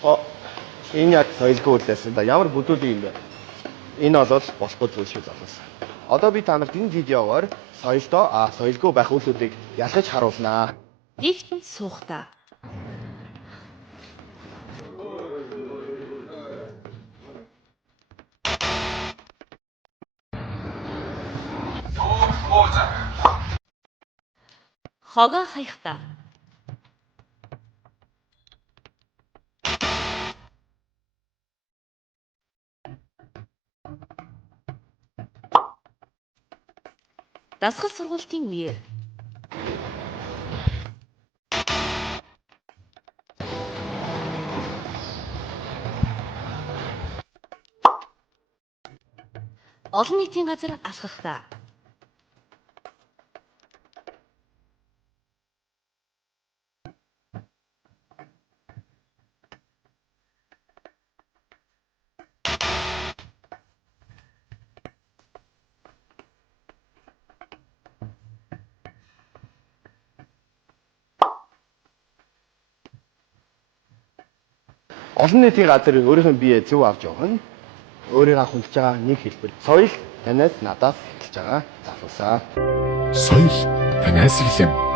Энэ яг соёлгүй үлдээсэн да. Ямар бүдүүлэг юм бэ? Энэ бол босгүй зүйл шүү залуус. Одоо би та нарт энэ видеогоор соёлтой соёлгүй байх үйлдэлийг ялгаж харуулнаа. Лифтэнд суухдаа хогоо хаяхдаа дасгал сургалтын үеэр олон нийтийн газар алхахдаа Олон нийтийн газар өөрийнхөө биеэ зөв авч явах нь өөрийгөө хүндж байгаа нэг хэлбэр. Соёл танаас надаас эхэлж байгаа залуусаа. Соёл танаас эхлэн